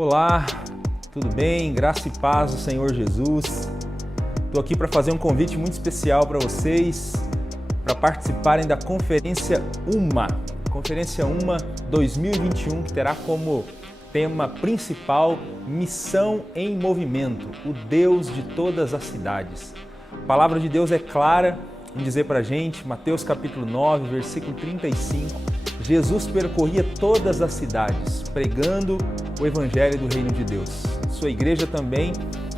Olá, tudo bem? Graça e paz do Senhor Jesus. Estou aqui para fazer um convite muito especial para vocês, para participarem da Conferência UMA. Conferência UMA 2021, que terá como tema principal Missão em Movimento, o Deus de todas as cidades. A palavra de Deus é clara em dizer para a gente, Mateus capítulo 9, versículo 35, Jesus percorria todas as cidades, pregando o Evangelho do Reino de Deus. Sua igreja também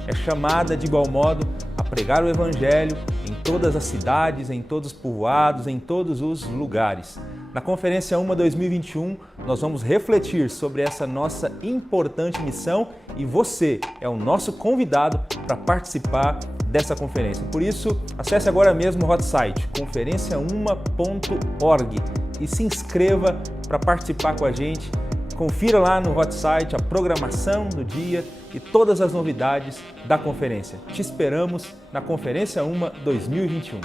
é chamada de igual modo a pregar o Evangelho em todas as cidades, em todos os povoados, em todos os lugares. Na Conferência UMA 2021, nós vamos refletir sobre essa nossa importante missão e você é o nosso convidado para participar dessa conferência. Por isso, acesse agora mesmo o hot site conferenciauma.org e se inscreva para participar com a gente. Confira lá no hot site a programação do dia e todas as novidades da conferência. Te esperamos na Conferência UMA 2021.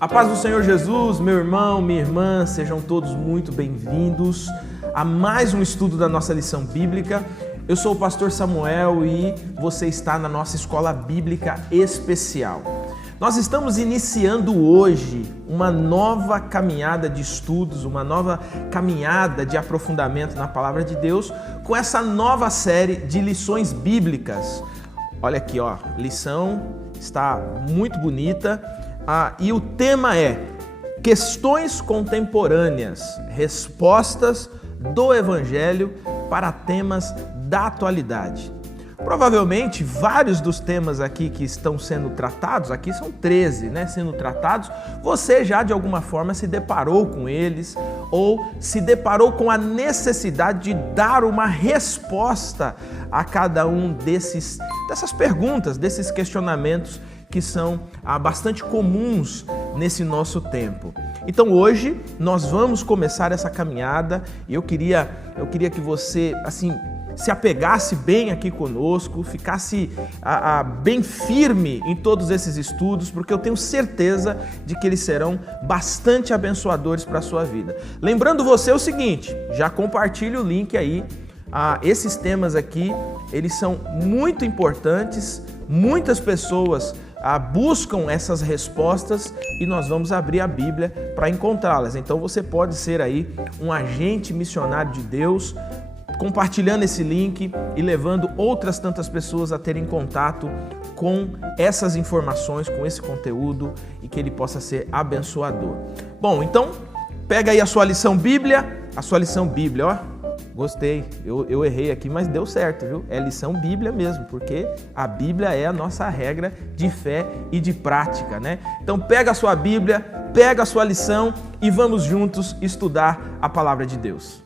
A paz do Senhor Jesus, meu irmão, minha irmã, sejam todos muito bem-vindos a mais um estudo da nossa lição bíblica. Eu sou o pastor Samuel e você está na nossa escola bíblica especial. Nós estamos iniciando hoje uma nova caminhada de estudos, uma nova caminhada de aprofundamento na palavra de Deus com essa nova série de lições bíblicas. Olha aqui, ó, lição está muito bonita. E o tema é Questões Contemporâneas, Respostas do Evangelho para temas da atualidade. Provavelmente, vários dos temas aqui que estão sendo tratados, aqui são 13, sendo tratados, você já de alguma forma se deparou com eles ou se deparou com a necessidade de dar uma resposta a cada um dessas perguntas, desses questionamentos que são bastante comuns nesse nosso tempo. Então hoje nós vamos começar essa caminhada e eu queria que você se apegasse bem aqui conosco, ficasse bem firme em todos esses estudos, porque eu tenho certeza de que eles serão bastante abençoadores para a sua vida. Lembrando você o seguinte, já compartilhe o link aí, esses temas aqui, eles são muito importantes, muitas pessoas buscam essas respostas e nós vamos abrir a Bíblia para encontrá-las. Então você pode ser aí um agente missionário de Deus, compartilhando esse link e levando outras tantas pessoas a terem contato com essas informações, com esse conteúdo e que ele possa ser abençoador. Bom, então pega aí a sua lição Bíblia, ó. Gostei, eu errei aqui, mas deu certo, viu? É lição Bíblia mesmo, porque a Bíblia é a nossa regra de fé e de prática, Então pega a sua Bíblia, pega a sua lição e vamos juntos estudar a palavra de Deus.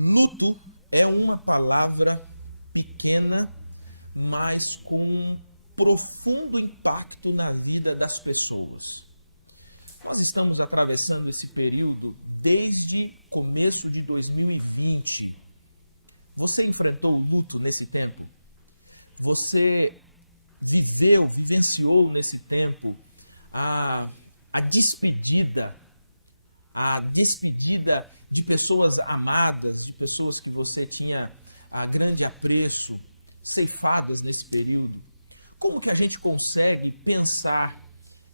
Luto é uma palavra pequena, mas com um profundo impacto na vida das pessoas. Nós estamos atravessando esse período desde começo de 2020. Você enfrentou o luto nesse tempo? Você vivenciou nesse tempo a despedida de pessoas amadas, de pessoas que você tinha grande apreço, ceifadas nesse período. Como que a gente consegue pensar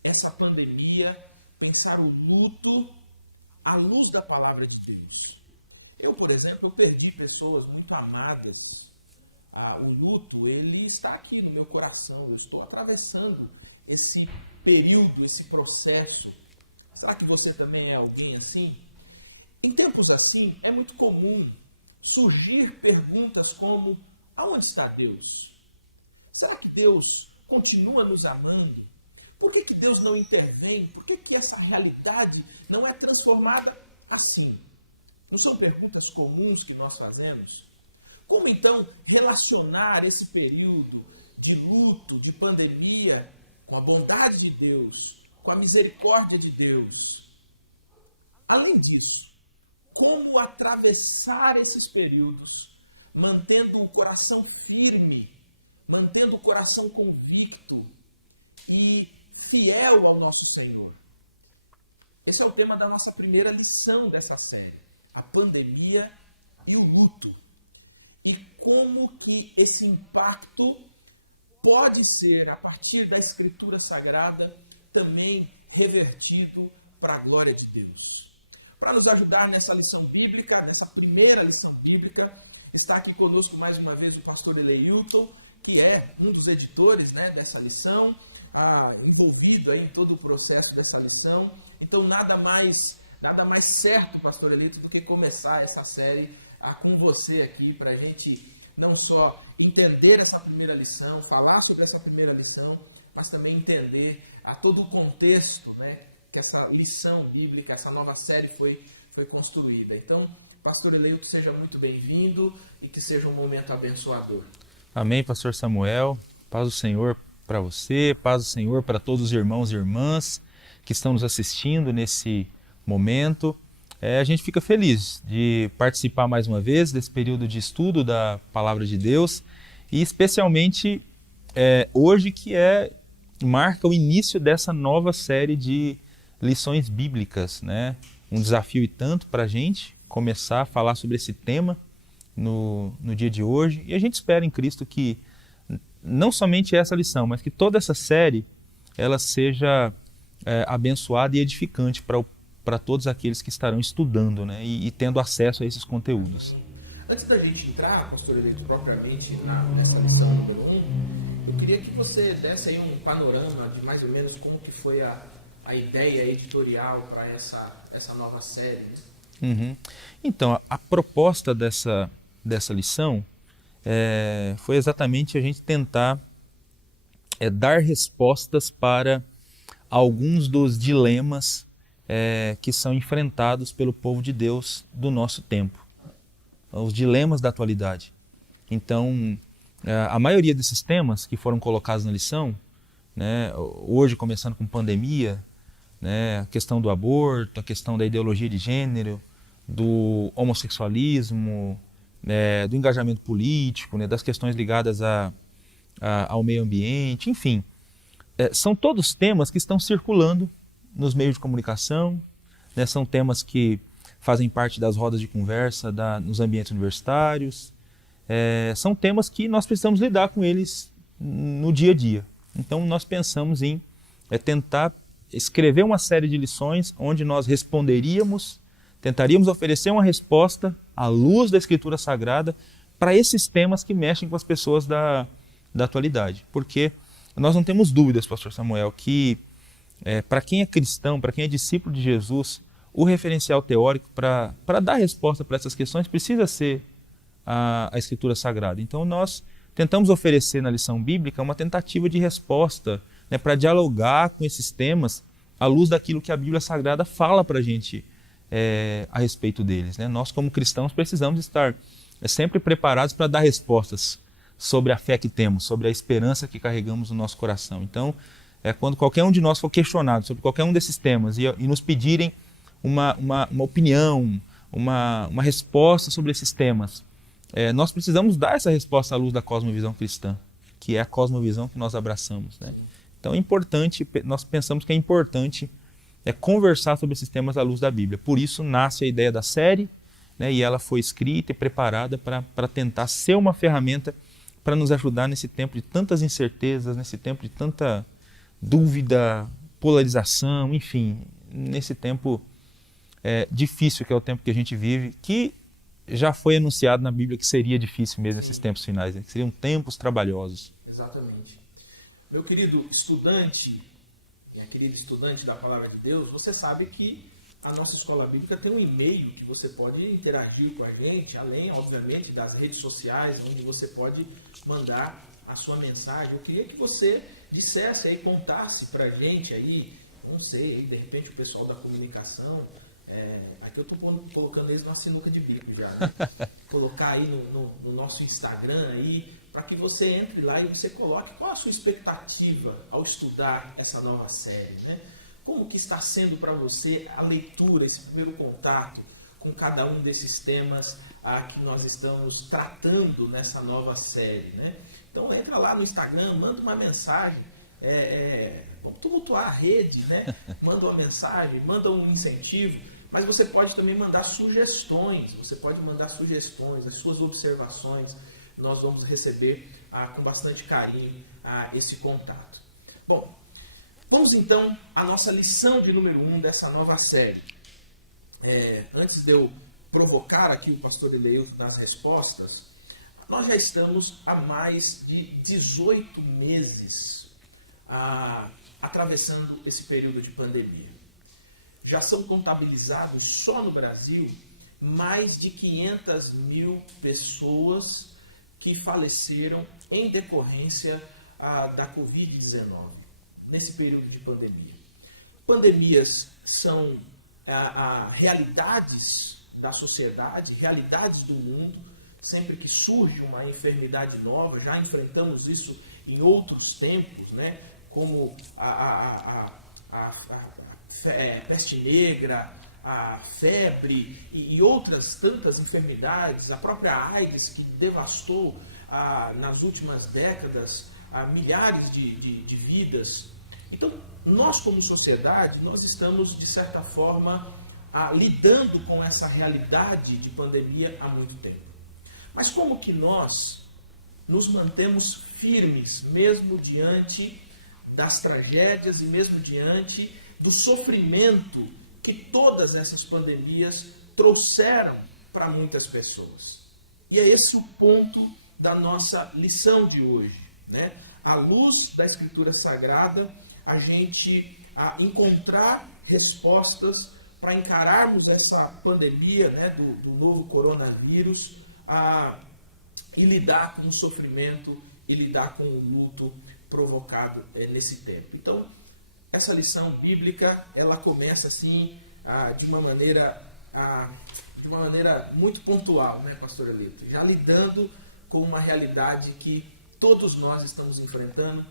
essa pandemia, pensar o luto à luz da palavra de Deus? Eu, por exemplo, perdi pessoas muito amadas. O luto, ele está aqui no meu coração. Eu estou atravessando esse período, esse processo. Será que você também é alguém assim? Em tempos assim, é muito comum surgir perguntas como: aonde está Deus? Será que Deus continua nos amando? Por que Deus não intervém? Por que essa realidade não é transformada assim? Não são perguntas comuns que nós fazemos? Como então relacionar esse período de luto, de pandemia, com a bondade de Deus, com a misericórdia de Deus? Além disso, como atravessar esses períodos, mantendo o coração firme, mantendo o coração convicto e fiel ao nosso Senhor? Esse é o tema da nossa primeira lição dessa série, a pandemia e o luto. E como que esse impacto pode ser, a partir da Escritura Sagrada, também revertido para a glória de Deus. Para nos ajudar nessa lição bíblica, nessa primeira lição bíblica, está aqui conosco mais uma vez o pastor Eleilton, que é um dos editores, dessa lição, envolvido em todo o processo dessa lição. Então nada mais certo, pastor Eleilton, do que começar essa série com você aqui, para a gente não só entender essa primeira lição, falar sobre essa primeira lição, mas também entender todo o contexto, que essa lição bíblica, essa nova série foi construída. Então, pastor Eleilton, seja muito bem-vindo e que seja um momento abençoador. Amém, pastor Samuel. Paz do Senhor para você, paz do Senhor para todos os irmãos e irmãs que estão nos assistindo nesse momento. A gente fica feliz de participar mais uma vez desse período de estudo da Palavra de Deus e especialmente hoje que marca o início dessa nova série de lições bíblicas, Um desafio e tanto para a gente começar a falar sobre esse tema no dia de hoje. E a gente espera em Cristo que não somente essa lição, mas que toda essa série ela seja abençoada e edificante para todos aqueles que estarão estudando, e tendo acesso a esses conteúdos. Amém. Antes da gente entrar, pastor Eleilton, propriamente nessa lição número 1, eu queria que você desse aí um panorama de mais ou menos como que foi a ideia editorial para essa nova série. Uhum. Então, a proposta dessa lição foi exatamente a gente tentar dar respostas para alguns dos dilemas que são enfrentados pelo povo de Deus do nosso tempo, os dilemas da atualidade. Então, a maioria desses temas que foram colocados na lição, hoje começando com pandemia, a questão do aborto, a questão da ideologia de gênero, do homossexualismo, do engajamento político, das questões ligadas ao meio ambiente, enfim, são todos temas que estão circulando nos meios de comunicação, são temas que fazem parte das rodas de conversa nos ambientes universitários, são temas que nós precisamos lidar com eles no dia a dia. Então nós pensamos em tentar escrever uma série de lições onde nós tentaríamos oferecer uma resposta à luz da Escritura Sagrada para esses temas que mexem com as pessoas da atualidade. Porque nós não temos dúvidas, pastor Samuel, que para quem é cristão, para quem é discípulo de Jesus, o referencial teórico para dar resposta para essas questões precisa ser a Escritura Sagrada. Então nós tentamos oferecer na lição bíblica uma tentativa de resposta para dialogar com esses temas à luz daquilo que a Bíblia Sagrada fala para a gente a respeito deles. Nós, como cristãos, precisamos estar sempre preparados para dar respostas sobre a fé que temos, sobre a esperança que carregamos no nosso coração. Então, quando qualquer um de nós for questionado sobre qualquer um desses temas e nos pedirem uma opinião, uma resposta sobre esses temas, nós precisamos dar essa resposta à luz da cosmovisão cristã, que é a cosmovisão que nós abraçamos. Então é importante, nós pensamos que é importante conversar sobre esses temas à luz da Bíblia. Por isso nasce a ideia da série, e ela foi escrita e preparada para tentar ser uma ferramenta para nos ajudar nesse tempo de tantas incertezas, nesse tempo de tanta dúvida, polarização, enfim, nesse tempo difícil que é o tempo que a gente vive, que já foi anunciado na Bíblia que seria difícil mesmo esses tempos finais, que seriam tempos trabalhosos. Exatamente. Meu querido estudante, minha querida estudante da Palavra de Deus, você sabe que a nossa Escola Bíblica tem um e-mail que você pode interagir com a gente, além, obviamente, das redes sociais, onde você pode mandar a sua mensagem, eu queria que você dissesse aí, contasse para a gente aí, não sei, aí, de repente o pessoal da comunicação, aqui eu estou colocando eles numa sinuca de bico já, né? Colocar aí no nosso Instagram aí, para que você entre lá e você coloque qual a sua expectativa ao estudar essa nova série, né? Como que está sendo para você a leitura, esse primeiro contato com cada um desses temas que nós estamos tratando nessa nova série, né? Então entra lá no Instagram, manda uma mensagem, vamos tumultuar a rede, né? Manda uma mensagem, manda um incentivo, mas você pode também mandar sugestões, as suas observações, nós vamos receber com bastante carinho esse contato. Bom, vamos então à nossa lição de número 1 dessa nova série. Antes de eu provocar aqui o pastor Eleilton nas respostas, nós já estamos há mais de 18 meses atravessando esse período de pandemia. Já são contabilizados só no Brasil mais de 500 mil pessoas que faleceram em decorrência da Covid-19 nesse período de pandemia. Pandemias são realidades da sociedade, realidades do mundo. Sempre que surge uma enfermidade nova, já enfrentamos isso em outros tempos, né? Como a peste negra, a febre e outras tantas enfermidades, a própria AIDS que devastou nas últimas décadas milhares de vidas. Então, nós como sociedade, nós estamos de certa forma lidando com essa realidade de pandemia há muito tempo. Mas como que nós nos mantemos firmes, mesmo diante das tragédias e mesmo diante do sofrimento que todas essas pandemias trouxeram para muitas pessoas? E é esse o ponto da nossa lição de hoje, né? À luz da Escritura Sagrada, a gente encontrar respostas para encararmos essa pandemia, né, do novo coronavírus, e lidar com o sofrimento e lidar com o luto provocado nesse tempo. Então, essa lição bíblica, ela começa assim de uma maneira muito pontual, né, pastor Eleilton? Já lidando com uma realidade que todos nós estamos enfrentando.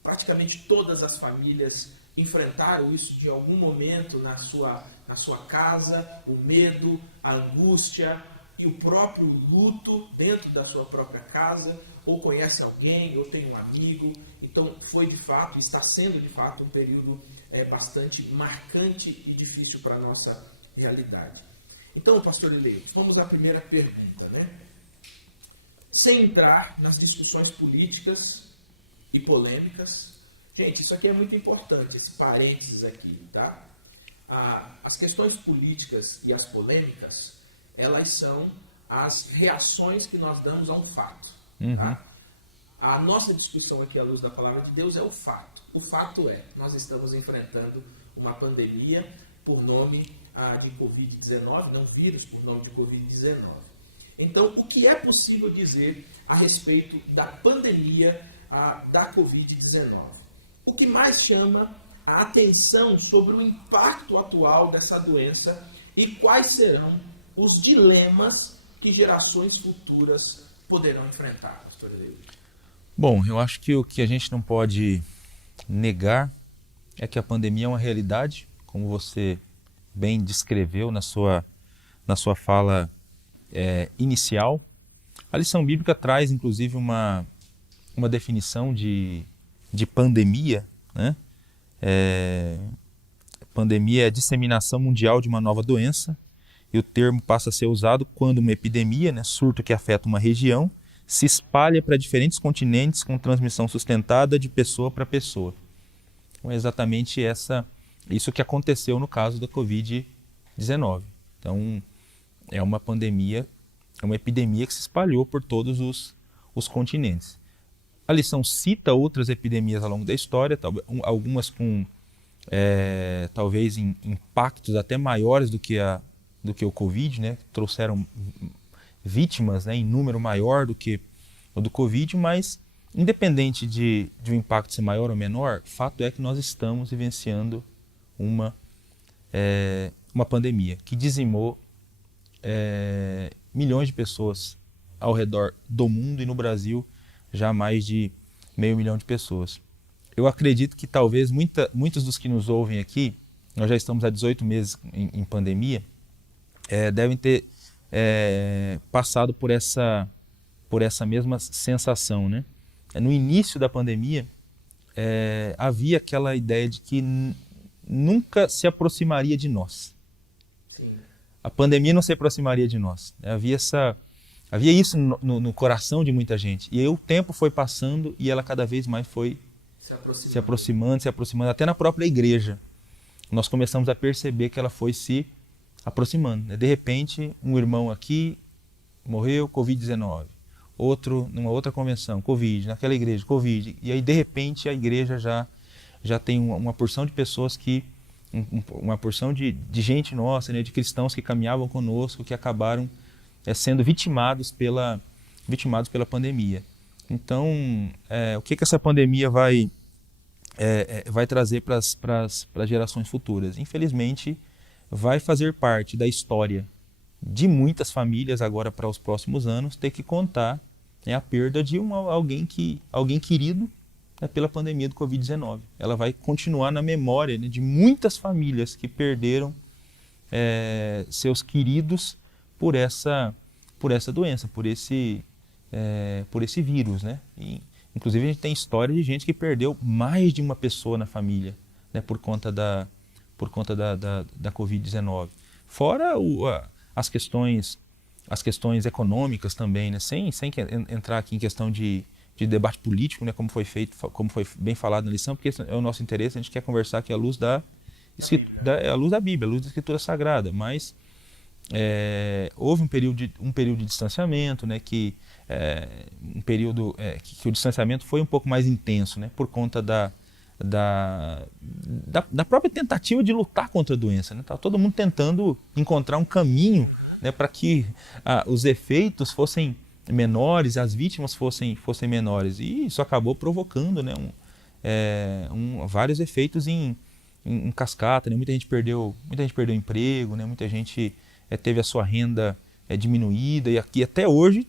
Praticamente todas as famílias enfrentaram isso de algum momento na sua casa, o medo, a angústia e o próprio luto dentro da sua própria casa, ou conhece alguém, ou tem um amigo. Então foi de fato, está sendo de fato um período bastante marcante e difícil para a nossa realidade. Então, pastor Eleilton, vamos à primeira pergunta, né? Sem entrar nas discussões políticas e polêmicas. Gente, isso aqui é muito importante, esse parênteses aqui, tá? As questões políticas e as polêmicas, elas são as reações que nós damos a um fato, tá? A nossa discussão aqui à luz da palavra de Deus é o fato. O fato nós estamos enfrentando uma pandemia por nome de Covid-19, não vírus por nome de Covid-19. Então, o que é possível dizer a respeito da pandemia da Covid-19? O que mais chama a atenção sobre o impacto atual dessa doença e quais serão os dilemas que gerações futuras poderão enfrentar, pastor Eleilton? Bom, eu acho que o que a gente não pode negar é que a pandemia é uma realidade, como você bem descreveu na sua fala inicial. A lição bíblica traz, inclusive, uma definição de pandemia, né? Pandemia é a disseminação mundial de uma nova doença, e o termo passa a ser usado quando uma epidemia, né, surto que afeta uma região, se espalha para diferentes continentes com transmissão sustentada de pessoa para pessoa. Então, é exatamente isso que aconteceu no caso da Covid-19. Então, é uma pandemia, é uma epidemia que se espalhou por todos os continentes. A lição cita outras epidemias ao longo da história, algumas com talvez impactos até maiores do que o Covid, né? Trouxeram vítimas, né, em número maior do que do Covid, mas independente de um impacto ser maior ou menor, fato é que nós estamos vivenciando uma pandemia que dizimou milhões de pessoas ao redor do mundo e no Brasil já mais de 500 mil de pessoas. Eu acredito que talvez muitos dos que nos ouvem aqui, nós já estamos há 18 meses em pandemia, devem ter passado por essa mesma sensação, né? No início da pandemia, havia aquela ideia de que nunca se aproximaria de nós. Sim. A pandemia não se aproximaria de nós. Havia isso no coração de muita gente. E aí o tempo foi passando e ela cada vez mais foi se aproximando, até na própria igreja. Nós começamos a perceber que ela foi se aproximando. De repente, um irmão aqui morreu, Covid-19. Outro, numa outra convenção, Covid, naquela igreja, Covid. E aí, de repente, a igreja já tem uma porção de pessoas uma porção de gente nossa, né, de cristãos que caminhavam conosco, que acabaram sendo vitimados pela pandemia. Então, o que essa pandemia vai trazer para as gerações futuras? Infelizmente, vai fazer parte da história de muitas famílias agora para os próximos anos ter que contar a perda de alguém querido pela pandemia do Covid-19. Ela vai continuar na memória, né, de muitas famílias que perderam seus queridos por essa doença, por esse vírus, né? E, inclusive a gente tem história de gente que perdeu mais de uma pessoa na família, né, por conta da Covid-19. Fora as questões econômicas também, né? Sem entrar aqui em questão de debate político, né? Como foi bem falado na lição, porque é o nosso interesse, a gente quer conversar aqui à luz da Bíblia, à luz da Escritura Sagrada, mas houve um período de distanciamento, né? Que o distanciamento foi um pouco mais intenso, né? Por conta da própria tentativa de lutar contra a doença, né? Tá todo mundo tentando encontrar um caminho, né, para que os efeitos fossem menores, as vítimas fossem menores, e isso acabou provocando, né, vários efeitos em cascata, né? Muita gente perdeu emprego, né? Muita gente teve a sua renda diminuída, e aqui até hoje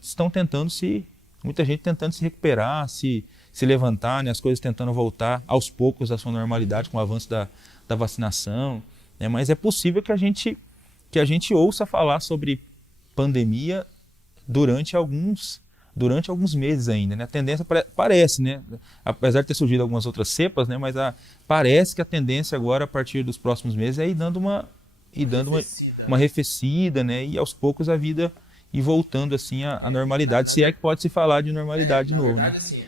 muita gente tentando se recuperar, se levantar, né? As coisas tentando voltar aos poucos à sua normalidade com o avanço da vacinação, né? Mas é possível que a gente ouça falar sobre pandemia durante alguns meses ainda, né? A tendência parece, né? Apesar de ter surgido algumas outras cepas, né? Mas parece que a tendência agora, a partir dos próximos meses, é ir dando uma arrefecida, né? E aos poucos a vida ir voltando assim à normalidade, se é que pode se falar de normalidade. Na verdade, assim,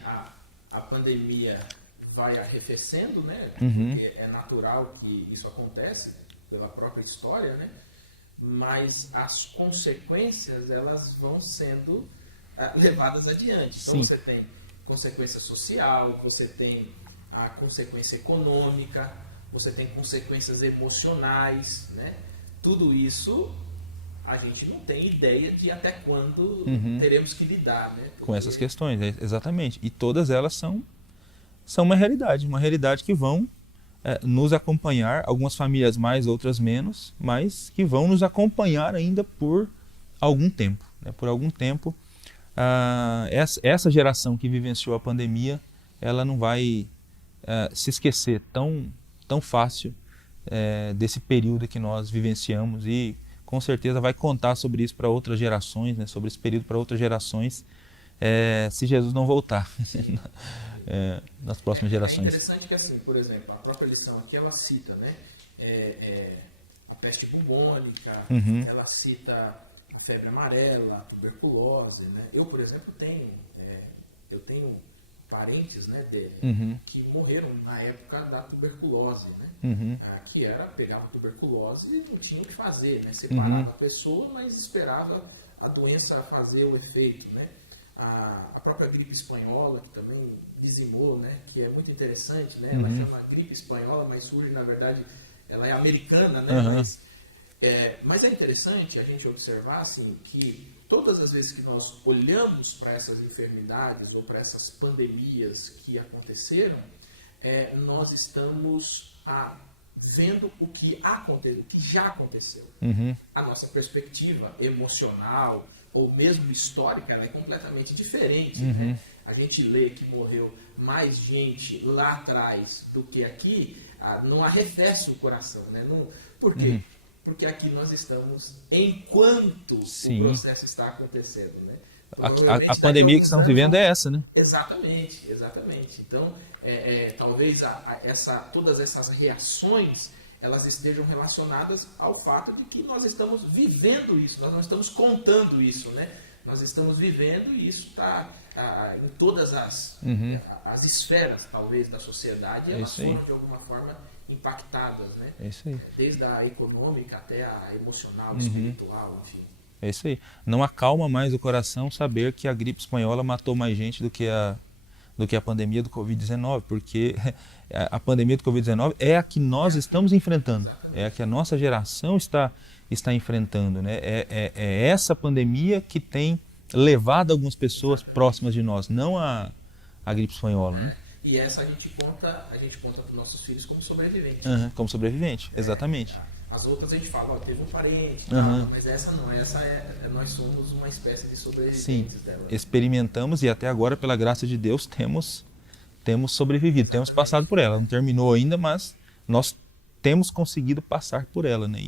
a pandemia vai arrefecendo, né? Porque é natural que isso acontece pela própria história, né? Mas as consequências, elas vão sendo levadas adiante. Então, você tem consequência social, você tem a consequência econômica, você tem consequências emocionais, né? Tudo isso a gente não tem ideia de até quando teremos que lidar, né? Com essas questões, exatamente. E todas elas são uma realidade que vão nos acompanhar, algumas famílias mais, outras menos, mas que vão nos acompanhar ainda por algum tempo, né? Por algum tempo, essa geração que vivenciou a pandemia, ela não vai se esquecer tão fácil desse período que nós vivenciamos, e com certeza vai contar sobre isso para outras gerações, né? Sobre esse período para outras gerações, se Jesus não voltar nas próximas gerações. É interessante que, assim, por exemplo, a própria lição aqui, ela cita, né, a peste bubônica, ela cita a febre amarela, a tuberculose, né? Eu, por exemplo, tenho parentes, né, que morreram na época da tuberculose, né? Que pegava tuberculose e não tinha o que fazer, né? Separava a pessoa, mas esperava a doença fazer o efeito, né? A própria gripe espanhola, que também dizimou, né? Que é muito interessante, né? Ela chama gripe espanhola, mas surge, na verdade, ela é americana, né? Mas é interessante a gente observar, assim, que todas as vezes que nós olhamos para essas enfermidades ou para essas pandemias que aconteceram, nós estamos vendo o que já aconteceu. A nossa perspectiva emocional ou mesmo histórica, ela é completamente diferente, né? A gente lê que morreu mais gente lá atrás do que aqui, não arrefece o coração, né? Por quê? Porque aqui nós estamos enquanto o processo está acontecendo, né? Provavelmente daqui a alguns anos vivendo é essa, né? Exatamente. Então, talvez todas essas reações elas estejam relacionadas ao fato de que nós estamos vivendo isso, nós não estamos contando isso, né? Nós estamos vivendo e isso está em todas as esferas, talvez, da sociedade, elas foram de alguma forma impactadas, né? Desde a econômica até a emocional, espiritual, enfim. É isso aí. Não acalma mais o coração saber que a gripe espanhola matou mais gente do que a pandemia do Covid-19, porque a pandemia do Covid-19 é a que nós estamos enfrentando. Exatamente. É a que a nossa geração está enfrentando, né? É essa pandemia que tem levado algumas pessoas próximas de nós, não a gripe espanhola. Né? E essa a gente conta para os nossos filhos como sobrevivente. Como sobrevivente, exatamente. As outras a gente fala, teve um parente e tal, não, mas essa não, nós somos uma espécie de sobreviventes dela. Experimentamos e até agora, pela graça de Deus, temos sobrevivido, temos passado por ela. Não terminou ainda, mas nós temos conseguido passar por ela, né?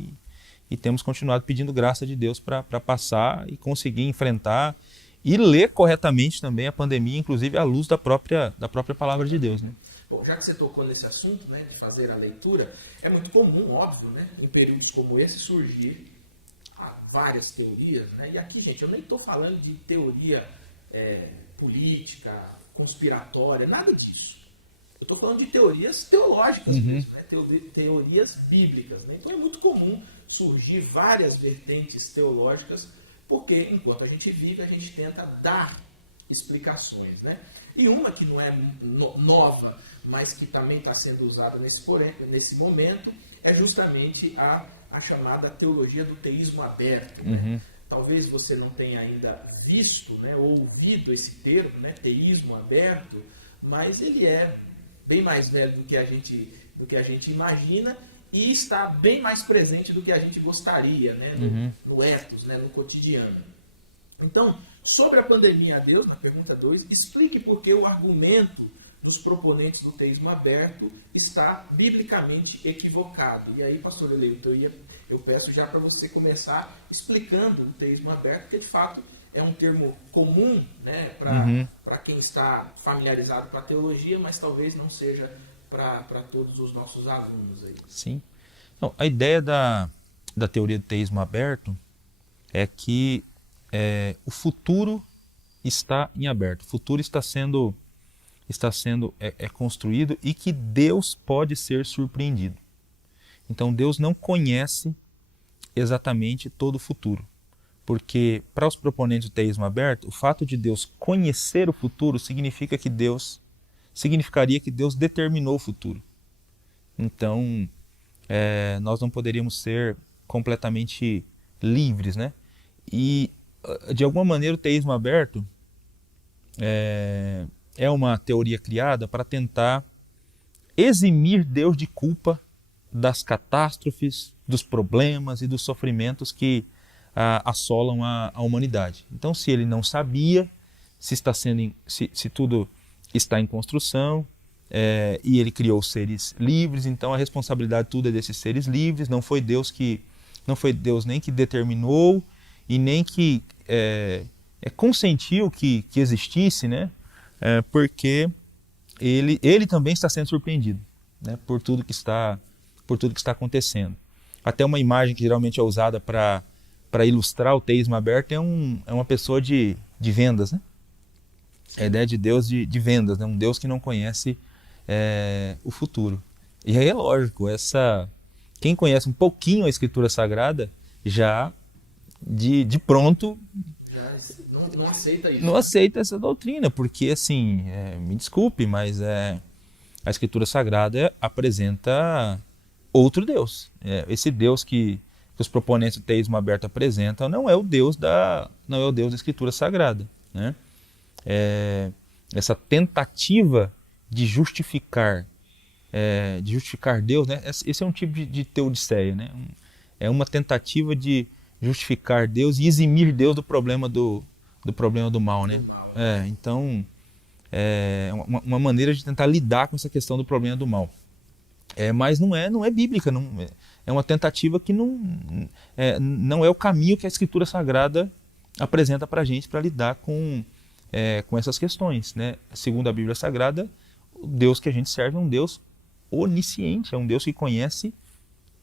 E temos continuado pedindo graça de Deus para passar e conseguir enfrentar e ler corretamente também a pandemia, inclusive à luz da própria palavra de Deus. Né? Bom, já que você tocou nesse assunto, né, de fazer a leitura, é muito comum, óbvio, né, em períodos como esse surgir várias teorias, né? E aqui, gente, eu nem estou falando de teoria política, conspiratória, nada disso. Eu estou falando de teorias teológicas mesmo, né? Teorias bíblicas. Né? Então é muito comum surgir várias vertentes teológicas, porque enquanto a gente vive, a gente tenta dar explicações. Né? E uma que não é nova, mas que também está sendo usada nesse momento, é justamente a chamada teologia do teísmo aberto. Né? Talvez você não tenha ainda visto, né, ou ouvido esse termo, né, teísmo aberto, mas ele é bem mais velho do que a gente imagina e está bem mais presente do que a gente gostaria, né, no ethos, né, no cotidiano. Então, sobre a pandemia a Deus, na pergunta 2, explique por que o argumento dos proponentes do teísmo aberto está biblicamente equivocado. E aí, pastor Eleito, eu peço já para você começar explicando o teísmo aberto, que de fato é um termo comum, né, para quem está familiarizado com a teologia, mas talvez não seja para todos os nossos alunos aí. Sim. Então, a ideia da teoria do teísmo aberto é que o futuro está em aberto, o futuro está sendo construído e que Deus pode ser surpreendido. Então Deus não conhece exatamente todo o futuro, porque para os proponentes do teísmo aberto, o fato de Deus conhecer o futuro significaria que Deus determinou o futuro. Então nós não poderíamos ser completamente livres, né? E de alguma maneira o teísmo aberto é uma teoria criada para tentar eximir Deus de culpa das catástrofes, dos problemas e dos sofrimentos que assolam a humanidade. Então, se ele não sabia, se tudo está em construção e ele criou seres livres, então a responsabilidade de tudo é desses seres livres. Não foi Deus nem que determinou e nem que consentiu que existisse, né? Porque ele também está sendo surpreendido, né? por tudo que está acontecendo. Até uma imagem que geralmente é usada para ilustrar o teísmo aberto é uma pessoa de vendas, né? A ideia de Deus de vendas, né? Um Deus que não conhece o futuro. E aí é lógico, quem conhece um pouquinho a Escritura Sagrada já de pronto já não aceita isso. Não, né? aceita essa doutrina, porque assim, me desculpe, mas a Escritura Sagrada apresenta outro Deus. Esse Deus que os proponentes do teísmo aberto apresentam não é o Deus não é o Deus da Escritura Sagrada, né? Essa tentativa de justificar Deus, né? Esse é um tipo de teodiceia, né? É uma tentativa de justificar Deus e eximir Deus do problema do mal, né? Do mal, né? Então, é uma maneira de tentar lidar com essa questão do problema do mal. Mas não é bíblica, é uma tentativa que não é o caminho que a Escritura Sagrada apresenta para a gente para lidar com essas questões, né? Segundo a Bíblia Sagrada, o Deus que a gente serve é um Deus onisciente, é um Deus que conhece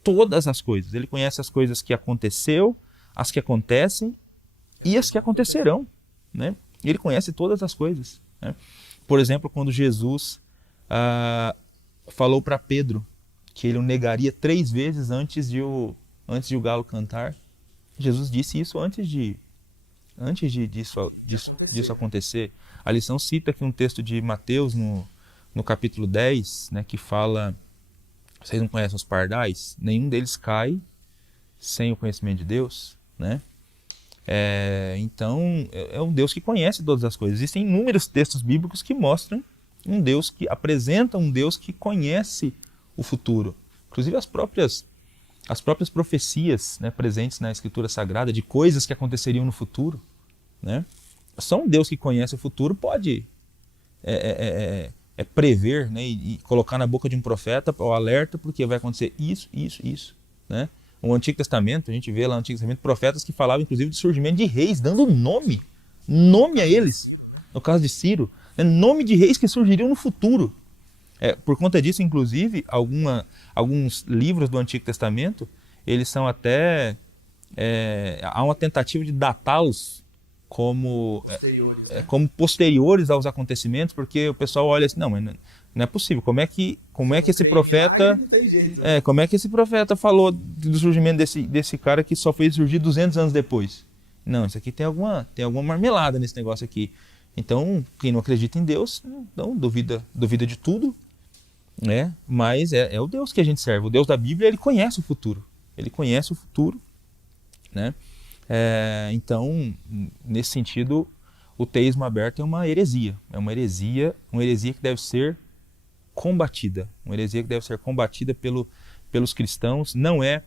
todas as coisas. Ele conhece as coisas que aconteceu, as que acontecem e as que acontecerão, né? Ele conhece todas as coisas, né? Por exemplo, quando Jesus falou para Pedro que ele o negaria 3 vezes antes de o galo cantar, Jesus disse isso antes disso acontecer. A lição cita aqui um texto de Mateus no capítulo 10, né, que fala, vocês não conhecem os pardais? Nenhum deles cai sem o conhecimento de Deus, né? Então, é um Deus que conhece todas as coisas. Existem inúmeros textos bíblicos que mostram um Deus que apresenta um Deus que conhece o futuro. Inclusive as próprias profecias, né, presentes na Escritura Sagrada de coisas que aconteceriam no futuro, né? Só um Deus que conhece o futuro pode prever, né, e colocar na boca de um profeta o alerta porque vai acontecer isso, né? No Antigo Testamento, a gente vê lá no Antigo Testamento profetas que falavam inclusive do surgimento de reis, dando nome a eles. Ciro, né? No caso de Ciro, né, nome de reis que surgiriam no futuro. Por conta disso, inclusive, alguns livros do Antigo Testamento, eles são até... há uma tentativa de datá-los como... posteriores, né? Como posteriores aos acontecimentos, porque o pessoal olha assim, não, mas não é possível, como é que esse profeta... milagre, não tem jeito, né? Como é que esse profeta falou do surgimento desse cara que só fez surgir 200 anos depois? Não, isso aqui tem alguma marmelada nesse negócio aqui. Então, quem não acredita em Deus, não duvida de tudo, né? Mas é o Deus que a gente serve. O Deus da Bíblia, ele conhece o futuro. Ele conhece o futuro, né? Então, nesse sentido, o teísmo aberto é uma heresia. É uma heresia que deve ser combatida. Uma heresia que deve ser combatida pelos cristãos. Não é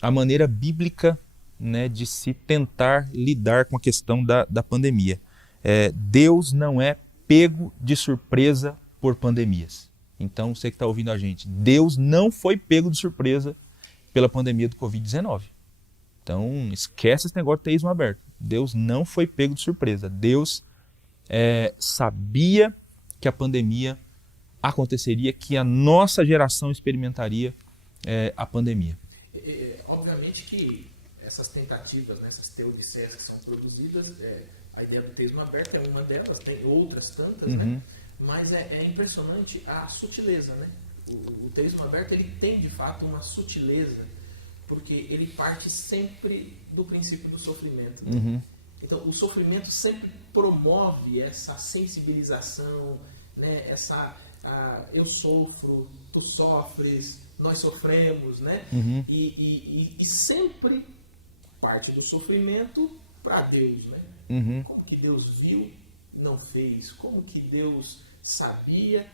a maneira bíblica, né, de se tentar lidar com a questão da pandemia. Deus não é pego de surpresa por pandemias. Então, você que está ouvindo a gente, Deus não foi pego de surpresa pela pandemia do Covid-19. Então, esquece esse negócio de teísmo aberto. Deus não foi pego de surpresa. Deus sabia que a pandemia aconteceria, que a nossa geração experimentaria a pandemia. Obviamente que essas tentativas, né, essas teodiceias que são produzidas, a ideia do teísmo aberto é uma delas, tem outras tantas, né? Mas é impressionante a sutileza, né? O teísmo aberto, ele tem de fato uma sutileza, porque ele parte sempre do princípio do sofrimento, né? Então, o sofrimento sempre promove essa sensibilização, né? Eu sofro, tu sofres, nós sofremos, né? E sempre parte do sofrimento para Deus, né? Como que Deus viu e não fez? Como que Deus sabia?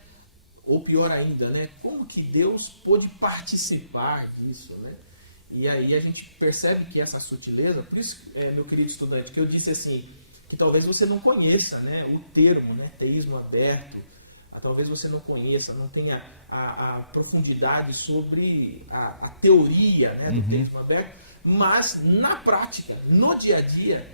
Ou pior ainda, né? Como que Deus pôde participar disso, né? E aí a gente percebe que essa sutileza, por isso, meu querido estudante, que eu disse assim, que talvez você não conheça, né, o termo, né, teísmo aberto, talvez você não conheça, não tenha a profundidade sobre a teoria, né, do teísmo aberto, mas na prática, no dia a dia,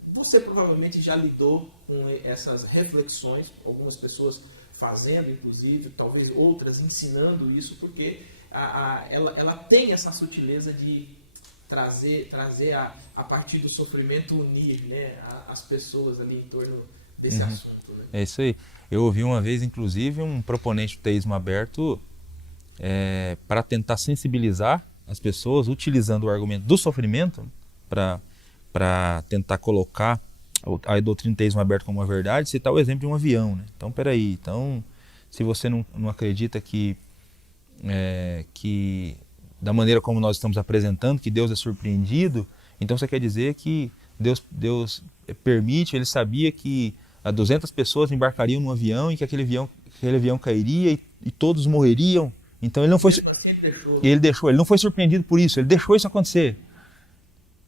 você provavelmente já lidou com essas reflexões, algumas pessoas fazendo, inclusive, talvez outras ensinando isso, porque ela tem essa sutileza de trazer a partir do sofrimento, unir, né, as pessoas ali em torno desse assunto, né? É isso aí. Eu ouvi uma vez, inclusive, um proponente do teísmo aberto para tentar sensibilizar as pessoas, utilizando o argumento do sofrimento para tentar colocar a doutrina do teísmo aberto como uma verdade, citar o exemplo de um avião, né? Então, peraí, se você não acredita que da maneira como nós estamos apresentando, que Deus é surpreendido, então você quer dizer que Deus permite, ele sabia que 200 pessoas embarcariam num avião e que aquele avião cairia e todos morreriam. Então ele não foi. Mesmo assim ele deixou. Ele não foi surpreendido por isso, ele deixou isso acontecer.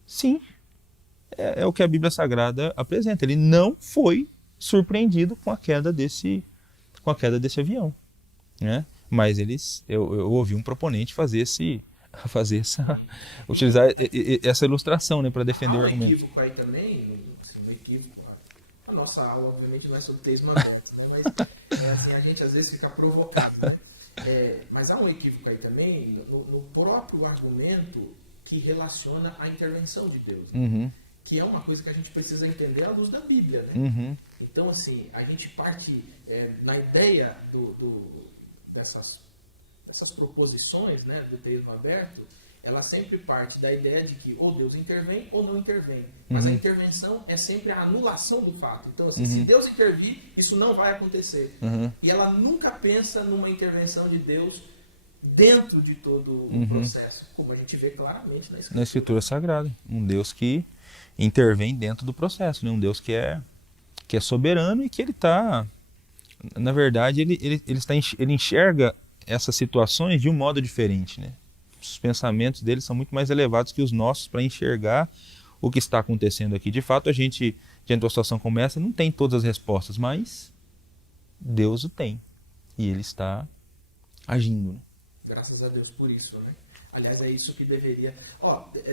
Sim, é o que a Bíblia Sagrada apresenta. Ele não foi surpreendido com a queda desse avião, né? Mas eu ouvi um proponente utilizar essa ilustração, né, para defender há o um argumento. equívoco aí também, assim, um equívoco. A nossa aula, obviamente, não é sobre teísmo aberto, né? Mas assim, a gente às vezes fica provocado, né? Mas há um equívoco aí também no próprio argumento que relaciona a intervenção de Deus, né? Uhum. Que é uma coisa que a gente precisa entender à luz da Bíblia, né? Uhum. Então, assim, a gente parte na ideia dessas proposições, né, do teísmo aberto, ela sempre parte da ideia de que ou Deus intervém ou não intervém. Mas a intervenção é sempre a anulação do fato. Então, assim, se Deus intervir, isso não vai acontecer. E ela nunca pensa numa intervenção de Deus dentro de todo o processo, como a gente vê claramente na Escritura. Na Escritura Sagrada. Um Deus que intervém dentro do processo, né? Um Deus que é soberano e que ele está... Na verdade, ele enxerga essas situações de um modo diferente, né? Os pensamentos dele são muito mais elevados que os nossos para enxergar o que está acontecendo aqui. De fato, a gente, diante de uma situação como essa, não tem todas as respostas, mas Deus o tem. E ele está agindo, né? Graças a Deus por isso, né? Aliás, é isso que deveria...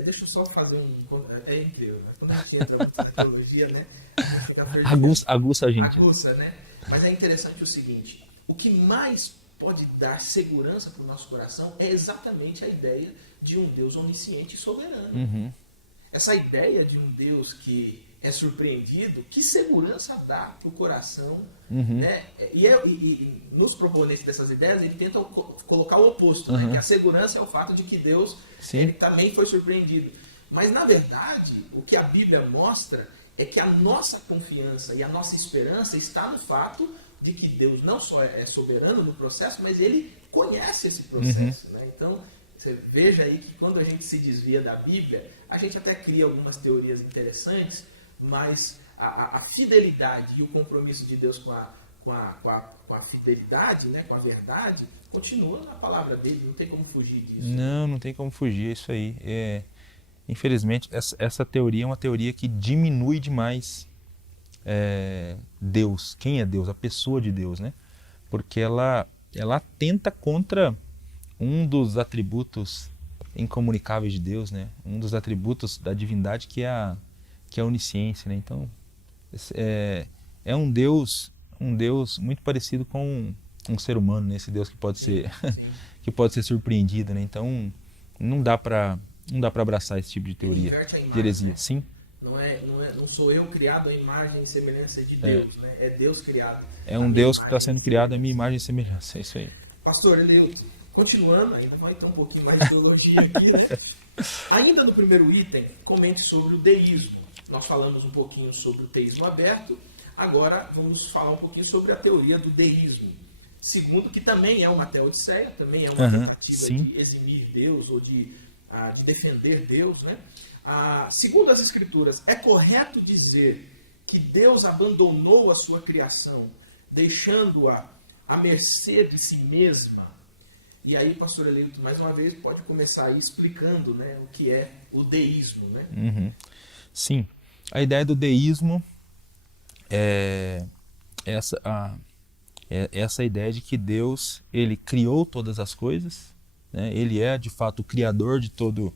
deixa eu só fazer um... É incrível, né? Quando a gente entra muito na teologia, né? A gente fica fervilhando. Aguça a gente. Aguça, né? Mas é interessante o seguinte, o que mais pode dar segurança para o nosso coração é exatamente a ideia de um Deus onisciente e soberano. Uhum. Essa ideia de um Deus que é surpreendido, que segurança dá para o coração, né? E nos proponentes dessas ideias, ele tenta colocar o oposto, né? Que a segurança é o fato de que Deus ele também foi surpreendido. Mas, na verdade, o que a Bíblia mostra é que a nossa confiança e a nossa esperança está no fato de que Deus não só é soberano no processo, mas ele conhece esse processo, né? Então, você veja aí que quando a gente se desvia da Bíblia, a gente até cria algumas teorias interessantes, mas a fidelidade e o compromisso de Deus com a fidelidade, né, com a verdade, continua na palavra dele, não tem como fugir disso. Não tem como fugir, é isso aí. Infelizmente, essa teoria é uma teoria que diminui demais Deus. Quem é Deus? A pessoa de Deus, né? Porque ela atenta contra um dos atributos incomunicáveis de Deus, né? Um dos atributos da divindade que é a onisciência, né? Então, é um Deus muito parecido com um ser humano, né? Esse Deus que pode que pode ser surpreendido, né? Então, não dá para abraçar esse tipo de teoria. Ele inverte a imagem, né? Sim. Não sou eu criado à imagem e semelhança de Deus, né? É Deus criado. É um Deus que está sendo criado à minha imagem e semelhança. É isso aí. Pastor Eleilton, continuando, ainda vai ter um pouquinho mais de teologia aqui, né? Ainda no primeiro item, comente sobre o deísmo. Nós falamos um pouquinho sobre o teísmo aberto, agora vamos falar um pouquinho sobre a teoria do deísmo. Segundo, que também é uma teodiceia, também é uma tentativa de eximir Deus ou de defender Deus, né? Segundo as Escrituras, é correto dizer que Deus abandonou a sua criação, deixando-a à mercê de si mesma? E aí, pastor Eleilton, mais uma vez, pode começar aí explicando, né, o que é o deísmo, né? Sim. A ideia do deísmo é essa ideia de que Deus, ele criou todas as coisas, né? Ele é, de fato, o criador de todo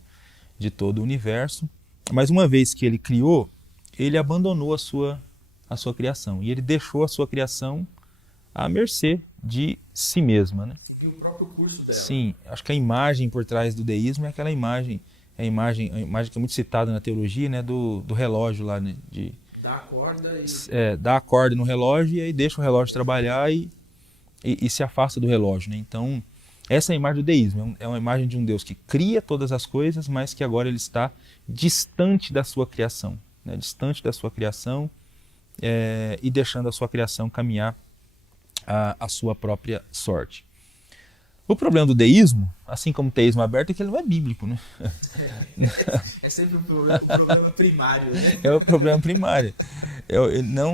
o universo, mas uma vez que ele criou, ele abandonou a sua criação, e ele deixou a sua criação à mercê de si mesma, né? Seguiu o próprio curso dela. Sim, acho que a imagem por trás do deísmo é aquela imagem, a imagem que é muito citada na teologia, né, do relógio lá, né, dá a corda e... dá a corda no relógio e aí deixa o relógio trabalhar e se afasta do relógio, né? Então, essa é a imagem do deísmo, é uma imagem de um Deus que cria todas as coisas, mas que agora ele está distante da sua criação, né? Distante da sua criação e deixando a sua criação caminhar a sua própria sorte. O problema do deísmo, assim como o teísmo aberto, é que ele não é bíblico, né? É sempre o problema primário, né? É o problema primário.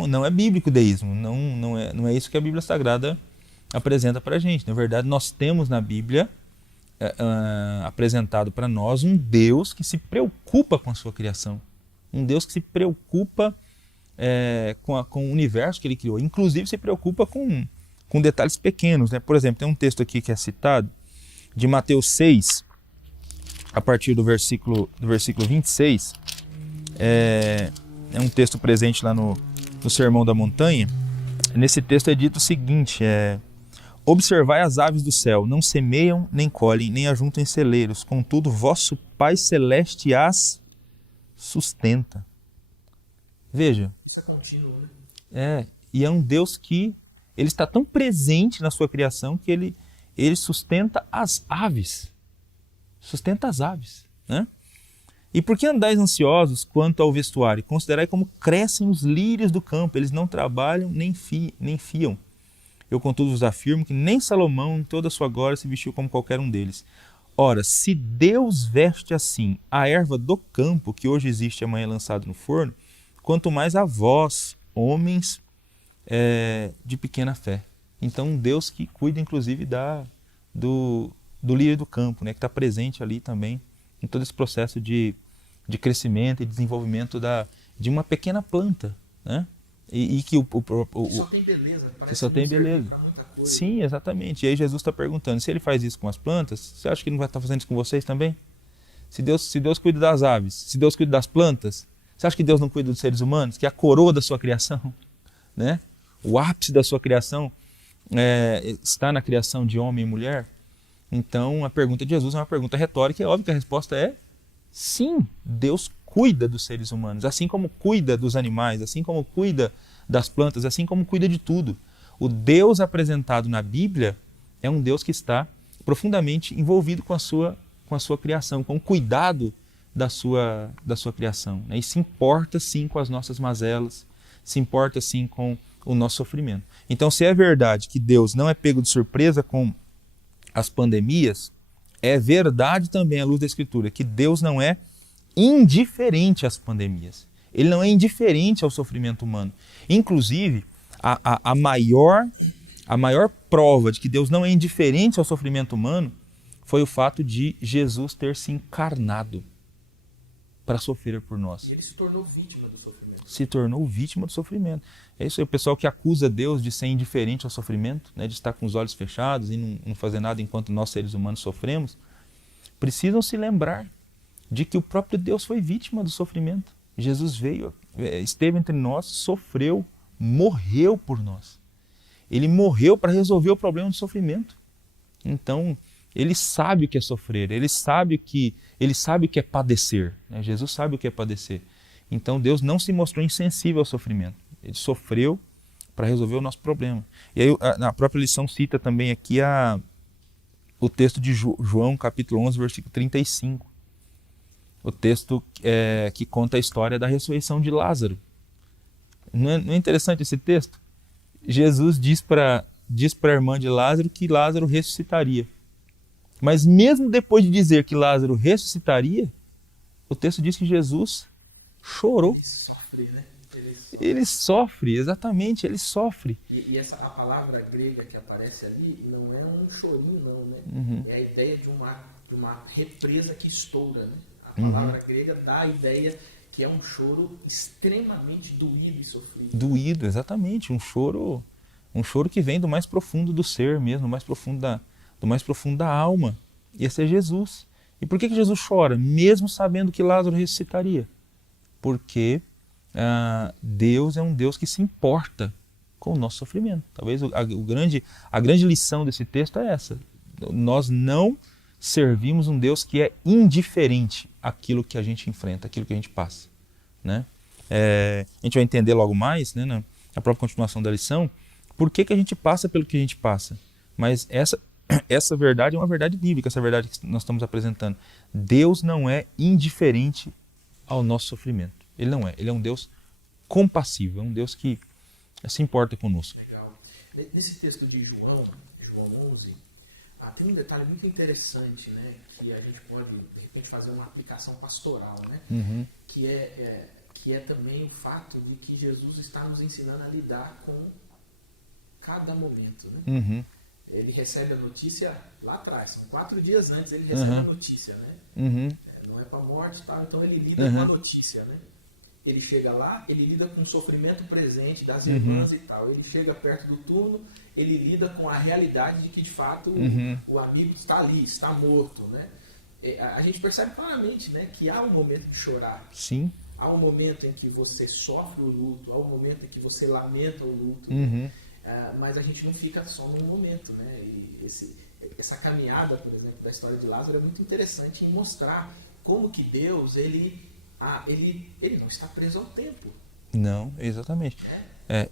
Não é bíblico o deísmo, não é isso que a Bíblia Sagrada apresenta para a gente. Na verdade, nós temos na Bíblia apresentado para nós um Deus que se preocupa com a sua criação. Um Deus que se preocupa com o universo que ele criou. Inclusive se preocupa com detalhes pequenos, né? Por exemplo, tem um texto aqui que é citado, de Mateus 6, a partir do versículo 26. É um texto presente lá no Sermão da Montanha. Nesse texto é dito o seguinte, observai as aves do céu, não semeiam, nem colhem, nem ajuntam em celeiros, contudo vosso Pai Celeste as sustenta. Veja. Isso é contínuo, né? E é um Deus que ele está tão presente na sua criação que ele sustenta as aves. Sustenta as aves, né? E por que andais ansiosos quanto ao vestuário? Considerai como crescem os lírios do campo, eles não trabalham nem fiam. Eu, contudo, vos afirmo que nem Salomão, em toda a sua glória, se vestiu como qualquer um deles. Ora, se Deus veste assim a erva do campo, que hoje existe e amanhã é lançado no forno, quanto mais a vós, homens de pequena fé. Então, um Deus que cuida, inclusive, do lírio do campo, né, que está presente ali também, em todo esse processo de crescimento e desenvolvimento de uma pequena planta, né? E que que só tem beleza, parece não servir para muita coisa. Sim, exatamente. E aí Jesus está perguntando, se ele faz isso com as plantas, você acha que ele não vai estar fazendo isso com vocês também? Se Deus cuida das aves, se Deus cuida das plantas, você acha que Deus não cuida dos seres humanos, que é a coroa da sua criação, né? O ápice da sua criação está na criação de homem e mulher? Então, a pergunta de Jesus é uma pergunta retórica, e é óbvio que a resposta é sim, Deus cuida dos seres humanos, assim como cuida dos animais, assim como cuida das plantas, assim como cuida de tudo. O Deus apresentado na Bíblia é um Deus que está profundamente envolvido com a sua criação, com o cuidado da sua criação, né? E se importa sim com as nossas mazelas, se importa sim com o nosso sofrimento. Então, se é verdade que Deus não é pego de surpresa com as pandemias, é verdade também, à luz da Escritura, que Deus não é indiferente às pandemias. Ele não é indiferente ao sofrimento humano. Inclusive, a maior prova de que Deus não é indiferente ao sofrimento humano foi o fato de Jesus ter se encarnado para sofrer por nós. E ele se tornou vítima do sofrimento. Se tornou vítima do sofrimento. É isso aí, o pessoal que acusa Deus de ser indiferente ao sofrimento, né, de estar com os olhos fechados e não fazer nada enquanto nós, seres humanos, sofremos, precisam se lembrar de que o próprio Deus foi vítima do sofrimento. Jesus veio, esteve entre nós, sofreu, morreu por nós. Ele morreu para resolver o problema do sofrimento. Então, ele sabe o que é sofrer, ele sabe o que é padecer, né? Jesus sabe o que é padecer. Então, Deus não se mostrou insensível ao sofrimento. Ele sofreu para resolver o nosso problema. E aí, a própria lição cita também aqui o texto de João, capítulo 11, versículo 35. O texto que conta a história da ressurreição de Lázaro. Não é interessante esse texto? Jesus diz para a irmã de Lázaro que Lázaro ressuscitaria. Mas mesmo depois de dizer que Lázaro ressuscitaria, o texto diz que Jesus chorou. Ele sofre, né? Ele sofre, exatamente, ele sofre. E a palavra grega que aparece ali não é um chorinho, não, né? Uhum. É a ideia de uma represa que estoura, né? A palavra grega dá a ideia que é um choro extremamente doído e sofrido. Doído, né? Exatamente. Um choro que vem do mais profundo do ser mesmo, do mais profundo da alma. Esse é Jesus. E por que Jesus chora? Mesmo sabendo que Lázaro ressuscitaria. Porque Deus é um Deus que se importa com o nosso sofrimento. Talvez a grande lição desse texto é essa. Nós não servimos um Deus que é indiferente àquilo que a gente enfrenta, àquilo que a gente passa, né? A gente vai entender logo mais, né, na própria continuação da lição, por que a gente passa pelo que a gente passa. Mas essa verdade é uma verdade bíblica, essa verdade que nós estamos apresentando. Deus não é indiferente ao nosso sofrimento. Ele não é. Ele é um Deus compassivo, é um Deus que se importa conosco. Legal. Nesse texto de João 11, Tem um detalhe muito interessante, né, que a gente pode, de repente, fazer uma aplicação pastoral, né, que é também o fato de que Jesus está nos ensinando a lidar com cada momento, né? Ele recebe a notícia lá atrás, são 4 dias antes ele recebe a notícia, né? Não é para morte e tal, então ele lida com a notícia, né? Ele chega lá, ele lida com o sofrimento presente das irmãs e tal. Ele chega perto do túmulo, ele lida com a realidade de que, de fato, o amigo está ali, está morto, né? A gente percebe claramente, né, que há um momento de chorar. Sim. Há um momento em que você sofre o luto, há um momento em que você lamenta o luto, né? Mas a gente não fica só num momento, né? E essa caminhada, por exemplo, da história de Lázaro é muito interessante em mostrar como que Deus, ele não está preso ao tempo. Não, exatamente. Né?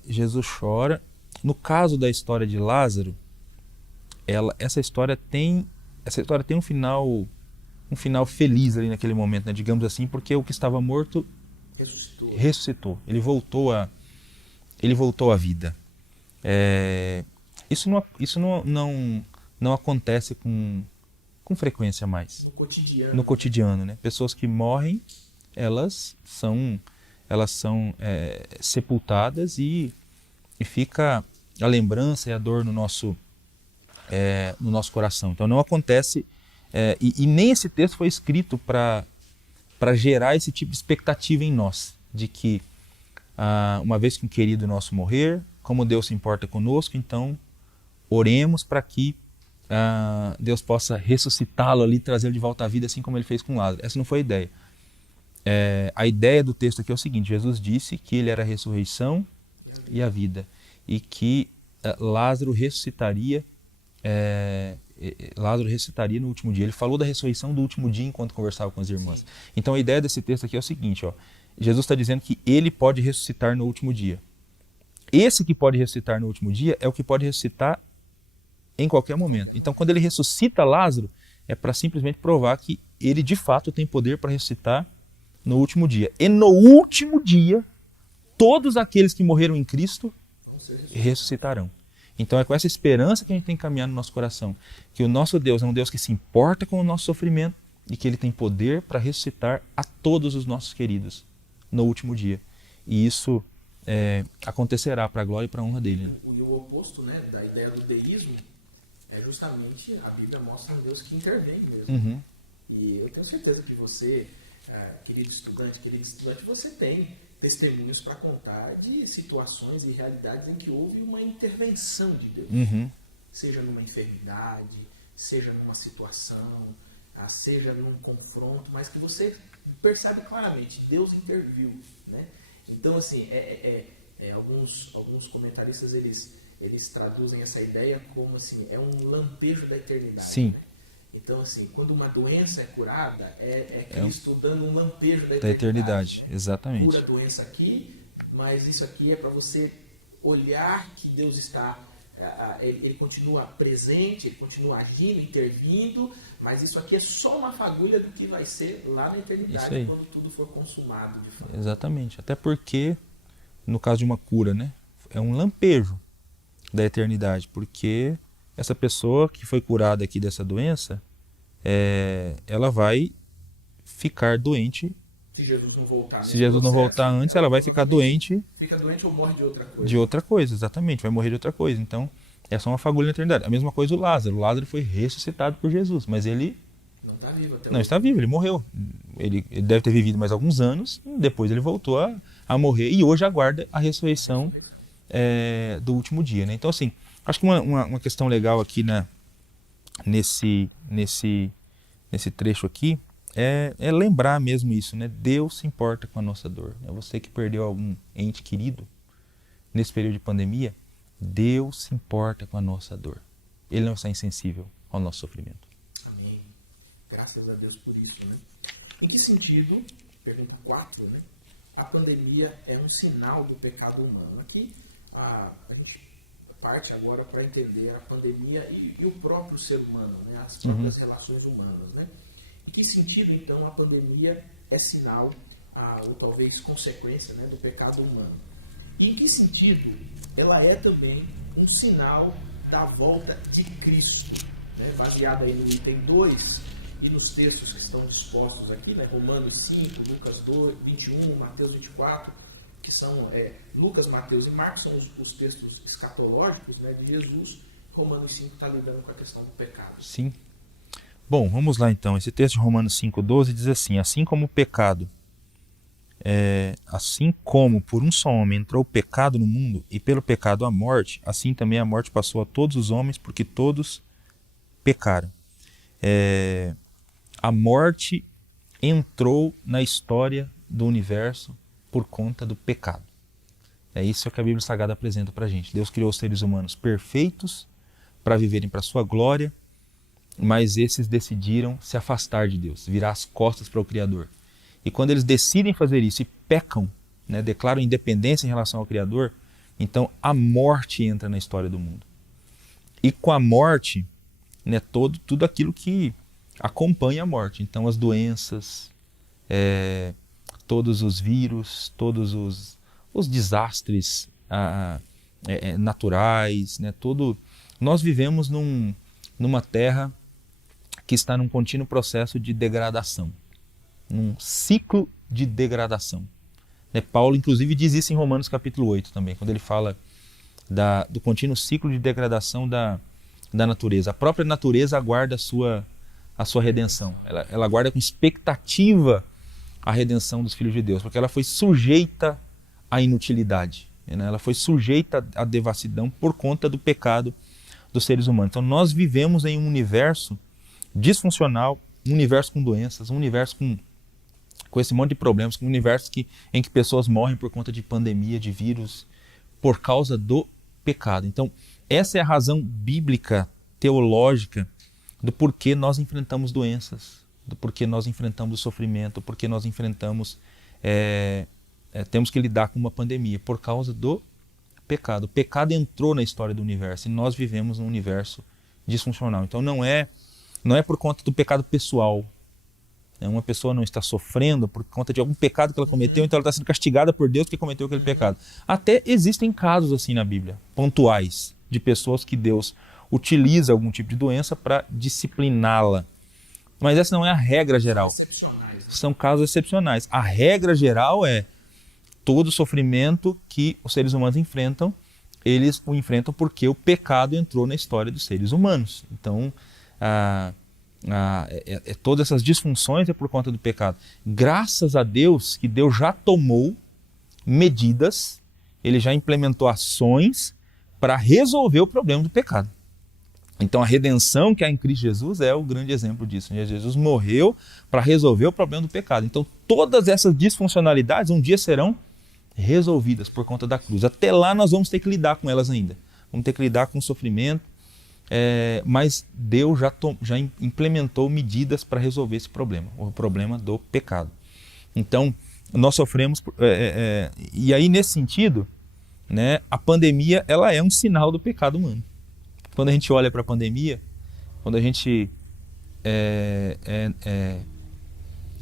Jesus chora. No caso da história de Lázaro, essa história tem um final feliz ali naquele momento, né? Digamos assim, porque o que estava morto ressuscitou. Ele voltou à vida. Isso não acontece com frequência mais. No cotidiano. No cotidiano, né? Pessoas que morrem, elas são sepultadas e fica a lembrança e a dor no nosso coração. Então não acontece, e nem esse texto foi escrito para gerar esse tipo de expectativa em nós, de que uma vez que um querido nosso morrer, como Deus se importa conosco, então oremos para que Deus possa ressuscitá-lo ali, trazê-lo de volta à vida, assim como ele fez com Lázaro. Essa não foi a ideia. A ideia do texto aqui é o seguinte: Jesus disse que ele era a ressurreição e a vida, e que Lázaro ressuscitaria no último dia. Ele falou da ressurreição do último dia enquanto conversava com as irmãs. Sim. Então a ideia desse texto aqui é o seguinte, Jesus está dizendo que ele pode ressuscitar no último dia. Esse que pode ressuscitar no último dia é o que pode ressuscitar em qualquer momento. Então quando ele ressuscita Lázaro, é para simplesmente provar que ele de fato tem poder para ressuscitar no último dia. E no último dia, todos aqueles que morreram em Cristo vão ser ressuscitarão. Então é com essa esperança que a gente tem que caminhar no nosso coração, que o nosso Deus é um Deus que se importa com o nosso sofrimento e que ele tem poder para ressuscitar a todos os nossos queridos no último dia. E isso acontecerá para a glória e para a honra dele. E o oposto, né, da ideia do deísmo é justamente a Bíblia mostra um Deus que intervém mesmo. E eu tenho certeza que você, querido estudante, você tem testemunhos para contar de situações e realidades em que houve uma intervenção de Deus. Seja numa enfermidade, seja numa situação, seja num confronto, mas que você percebe claramente, Deus interviu, né? Então, assim, alguns comentaristas, eles traduzem essa ideia como, assim, é um lampejo da eternidade. Sim. Né? Então, assim, quando uma doença é curada, é Cristo dando um lampejo da eternidade. Né? Exatamente. Cura a doença aqui, mas isso aqui é para você olhar que Deus está... Ele continua presente, ele continua agindo, intervindo, mas isso aqui é só uma fagulha do que vai ser lá na eternidade, quando tudo for consumado de fato. Exatamente. Né? Até porque, no caso de uma cura, né, é um lampejo da eternidade, porque essa pessoa que foi curada aqui dessa doença, ela vai ficar doente. Se Jesus não voltar nesse processo, não voltar antes, ela vai ficar doente. Fica doente ou morre de outra coisa. De outra coisa, exatamente. Vai morrer de outra coisa. Então, é só uma fagulha na eternidade. A mesma coisa o Lázaro. O Lázaro foi ressuscitado por Jesus, mas ele... não está vivo até hoje. Não está vivo, ele morreu. Ele deve ter vivido mais alguns anos, depois ele voltou a morrer e hoje aguarda a ressurreição. Do último dia. Né? Então, assim, acho que uma questão legal aqui nesse trecho aqui é lembrar mesmo isso, né? Deus se importa com a nossa dor. Você que perdeu algum ente querido nesse período de pandemia, Deus se importa com a nossa dor. Ele não está insensível ao nosso sofrimento. Amém. Graças a Deus por isso, né? Em que sentido, pergunta 4, né? A pandemia é um sinal do pecado humano. Aqui a gente parte agora para entender a pandemia e o próprio ser humano, né? As próprias relações humanas, né? Em que sentido, então, a pandemia é sinal, ou talvez consequência, né, do pecado humano? E em que sentido ela é também um sinal da volta de Cristo? né, baseada aí no item 2 e nos textos que estão dispostos aqui, né, Romanos 5, Lucas 21, Mateus 24, que são Lucas, Mateus e Marcos, são os textos escatológicos, né, de Jesus. Romanos 5 está lidando com a questão do pecado. Sim. Bom, vamos lá então. Esse texto de Romanos 5,12 diz assim: assim como o pecado, assim como por um só homem entrou o pecado no mundo, e pelo pecado a morte, assim também a morte passou a todos os homens, porque todos pecaram. A morte entrou na história do universo por conta do pecado. É isso que a Bíblia Sagrada apresenta para a gente. Deus criou os seres humanos perfeitos para viverem para a sua glória, mas esses decidiram se afastar de Deus, virar as costas para o Criador. E quando eles decidem fazer isso e pecam, né, declaram independência em relação ao Criador, então a morte entra na história do mundo. E com a morte, né, tudo aquilo que acompanha a morte. Então as doenças, todos os vírus, todos os desastres naturais, né, nós vivemos numa terra que está num contínuo processo de degradação, num ciclo de degradação. Paulo, inclusive, diz isso em Romanos capítulo 8 também, quando ele fala do contínuo ciclo de degradação da natureza. A própria natureza aguarda a sua redenção. Ela aguarda com expectativa a redenção dos filhos de Deus, porque ela foi sujeita à inutilidade, né? Ela foi sujeita à devassidão por conta do pecado dos seres humanos. Então nós vivemos em um universo disfuncional, um universo com doenças, um universo com esse monte de problemas, um universo em que pessoas morrem por conta de pandemia, de vírus, por causa do pecado. Então essa é a razão bíblica, teológica, do porquê nós enfrentamos doenças, do porquê nós enfrentamos sofrimento, do porquê nós enfrentamos, temos que lidar com uma pandemia, por causa do pecado. O pecado entrou na história do universo e nós vivemos num universo disfuncional. Então não é por conta do pecado pessoal. Uma pessoa não está sofrendo por conta de algum pecado que ela cometeu, então ela está sendo castigada por Deus porque cometeu aquele pecado. Até existem casos assim na Bíblia, pontuais, de pessoas que Deus utiliza algum tipo de doença para discipliná-la. Mas essa não é a regra geral. São excepcionais, né? São casos excepcionais. A regra geral é todo sofrimento que os seres humanos enfrentam, eles o enfrentam porque o pecado entrou na história dos seres humanos. Então, todas essas disfunções é por conta do pecado. Graças a Deus que Deus já tomou medidas, Ele já implementou ações para resolver o problema do pecado. Então a redenção que há em Cristo Jesus é o grande exemplo disso. Jesus morreu para resolver o problema do pecado. Então todas essas disfuncionalidades um dia serão resolvidas por conta da cruz. Até lá nós vamos ter que lidar com elas ainda. Vamos ter que lidar com o sofrimento, mas Deus já implementou medidas para resolver esse problema, o problema do pecado. Então nós sofremos, e aí nesse sentido, né, a pandemia ela é um sinal do pecado humano. Quando a gente olha para a pandemia, quando a gente é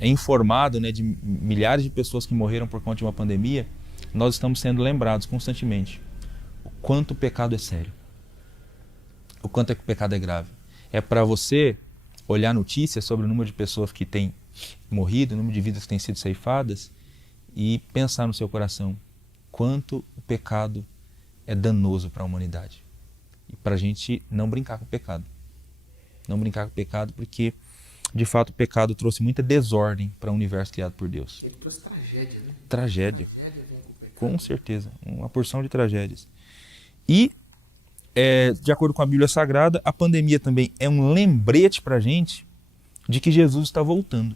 informado, né, de milhares de pessoas que morreram por conta de uma pandemia, nós estamos sendo lembrados constantemente o quanto o pecado é sério, o quanto que o pecado é grave. É para você olhar notícias sobre o número de pessoas que têm morrido, o número de vidas que têm sido ceifadas e pensar no seu coração quanto o pecado é danoso para a humanidade. E para a gente não brincar com o pecado. Não brincar com o pecado porque, de fato, o pecado trouxe muita desordem para o universo criado por Deus. Ele trouxe tragédia, né? Tragédia. A tragédia vem com o pecado. Com certeza. Uma porção de tragédias. E, de acordo com a Bíblia Sagrada, a pandemia também é um lembrete para a gente de que Jesus está voltando.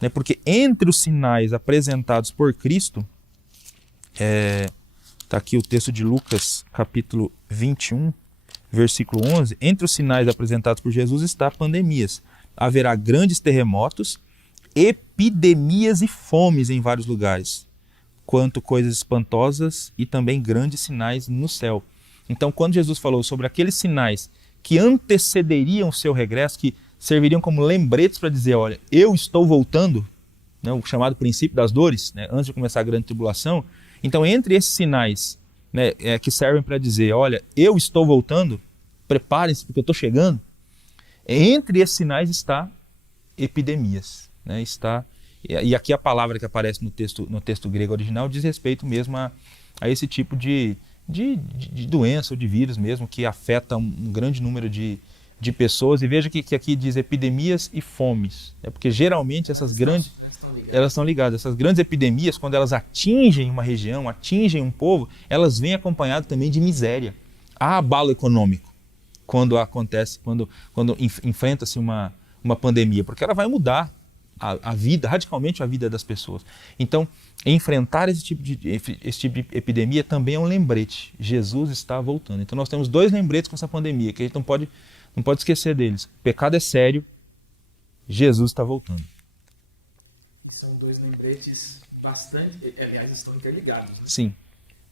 Né? Porque entre os sinais apresentados por Cristo, está aqui o texto de Lucas, capítulo 21, versículo 11, entre os sinais apresentados por Jesus está pandemias. Haverá grandes terremotos, epidemias e fomes em vários lugares, quanto coisas espantosas e também grandes sinais no céu. Então, quando Jesus falou sobre aqueles sinais que antecederiam o seu regresso, que serviriam como lembretes para dizer, olha, eu estou voltando, né, o chamado princípio das dores, né, antes de começar a grande tribulação. Então, entre esses sinais, né, que servem para dizer, olha, eu estou voltando, preparem-se porque eu estou chegando, Entre esses sinais está epidemias, né? E aqui a palavra que aparece no texto grego original diz respeito mesmo a esse tipo de doença ou de vírus mesmo que afeta um grande número de pessoas. E veja que aqui diz epidemias e fomes. É porque geralmente elas estão ligadas. Essas grandes epidemias, quando elas atingem uma região, atingem um povo, elas vêm acompanhadas também de miséria. Há abalo econômico quando enfrenta-se uma pandemia, porque ela vai mudar a vida, radicalmente a vida das pessoas. Então, enfrentar esse tipo de epidemia também é um lembrete. Jesus está voltando. Então, nós temos 2 lembretes com essa pandemia, que a gente não pode esquecer deles. O pecado é sério, Jesus está voltando. E são 2 lembretes bastante, aliás, estão interligados, né? Sim.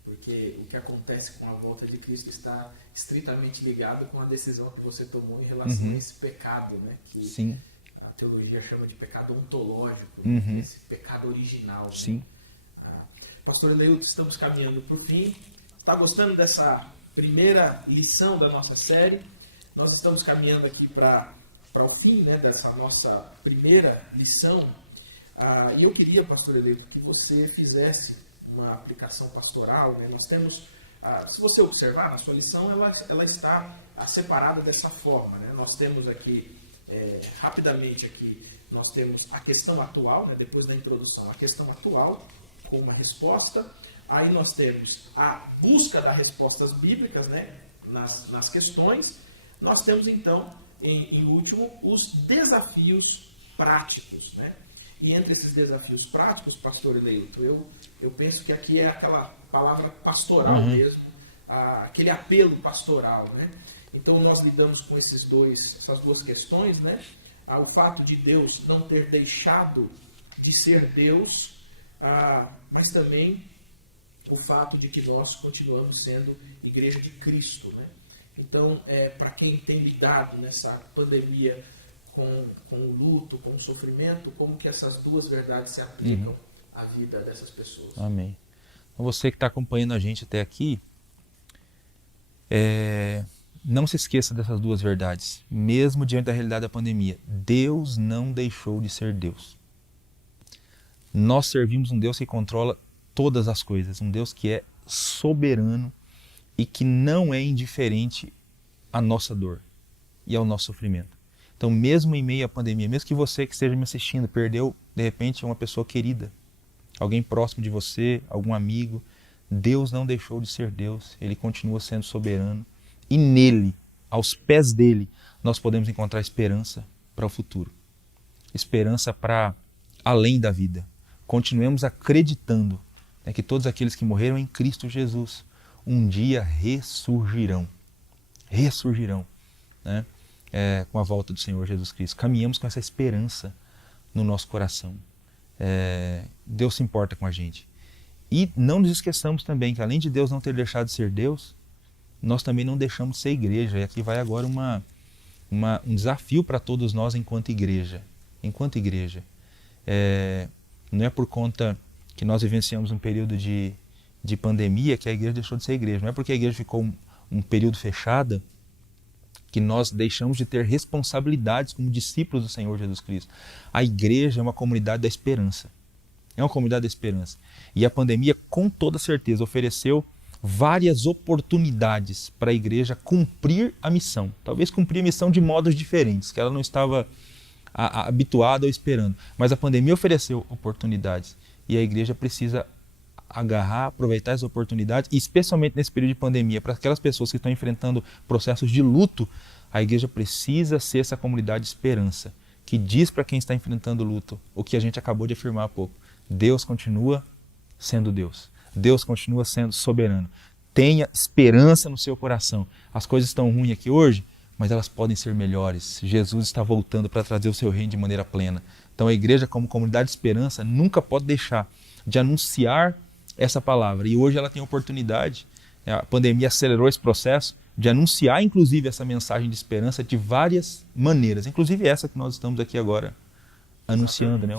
Porque o que acontece com a volta de Cristo está estritamente ligado com a decisão que você tomou em relação a esse pecado, né? Que Sim. A teologia chama de pecado ontológico, né? Que é esse pecado original. Sim. Né? Pastor Eleilton, estamos caminhando para o fim. Está gostando dessa primeira lição da nossa série? Nós estamos caminhando aqui para o fim, né, dessa nossa primeira lição. E eu queria, pastor Eleilton, que você fizesse uma aplicação pastoral. Né? Nós temos, se você observar na sua lição, ela está separada dessa forma. Né? Nós temos aqui, rapidamente aqui, nós temos a questão atual, né? Depois da introdução, a questão atual com uma resposta. Aí nós temos a busca das respostas bíblicas, né? nas questões. Nós temos, então, em último, os desafios práticos. Né? E entre esses desafios práticos, pastor Eleilton, eu penso que aqui é aquela palavra pastoral mesmo, aquele apelo pastoral. Né? Então, nós lidamos com essas 2 questões. Né? O fato de Deus não ter deixado de ser Deus, mas também o fato de que nós continuamos sendo igreja de Cristo. Né? Então, para quem tem lidado nessa pandemia com o luto, com o sofrimento, como que essas 2 verdades se aplicam à vida dessas pessoas? Amém. Então, você que está acompanhando a gente até aqui, não se esqueça dessas 2 verdades. Mesmo diante da realidade da pandemia, Deus não deixou de ser Deus. Nós servimos um Deus que controla todas as coisas, um Deus que é soberano e que não é indiferente à nossa dor e ao nosso sofrimento. Então, mesmo em meio à pandemia, mesmo que você que esteja me assistindo perdeu, de repente, uma pessoa querida, alguém próximo de você, algum amigo, Deus não deixou de ser Deus, Ele continua sendo soberano. E nele, aos pés dele, nós podemos encontrar esperança para o futuro. Esperança para além da vida. Continuemos acreditando, né, que todos aqueles que morreram em Cristo Jesus um dia ressurgirão. Ressurgirão, né, com a volta do Senhor Jesus Cristo. Caminhamos com essa esperança no nosso coração. Deus se importa com a gente. E não nos esqueçamos também que, além de Deus não ter deixado de ser Deus, nós também não deixamos de ser igreja. E aqui vai agora um desafio para todos nós enquanto igreja. Enquanto igreja. Não é por conta que nós vivenciamos um período de pandemia que a igreja deixou de ser igreja. Não é porque a igreja ficou um período fechada que nós deixamos de ter responsabilidades como discípulos do Senhor Jesus Cristo. A igreja é uma comunidade da esperança. É uma comunidade da esperança. E a pandemia, com toda certeza, ofereceu várias oportunidades para a igreja cumprir a missão. Talvez cumprir a missão de modos diferentes, que ela não estava habituada ou esperando. Mas a pandemia ofereceu oportunidades. E a igreja precisa agarrar, aproveitar essas oportunidades, e especialmente nesse período de pandemia, para aquelas pessoas que estão enfrentando processos de luto, a igreja precisa ser essa comunidade de esperança, que diz para quem está enfrentando luto o que a gente acabou de afirmar há pouco. Deus continua sendo Deus. Deus continua sendo soberano. Tenha esperança no seu coração. As coisas estão ruins aqui hoje, mas elas podem ser melhores. Jesus está voltando para trazer o seu reino de maneira plena. Então a igreja, como comunidade de esperança, nunca pode deixar de anunciar essa palavra. E hoje ela tem a oportunidade, a pandemia acelerou esse processo, de anunciar inclusive essa mensagem de esperança de várias maneiras. Inclusive essa que nós estamos aqui agora anunciando, né?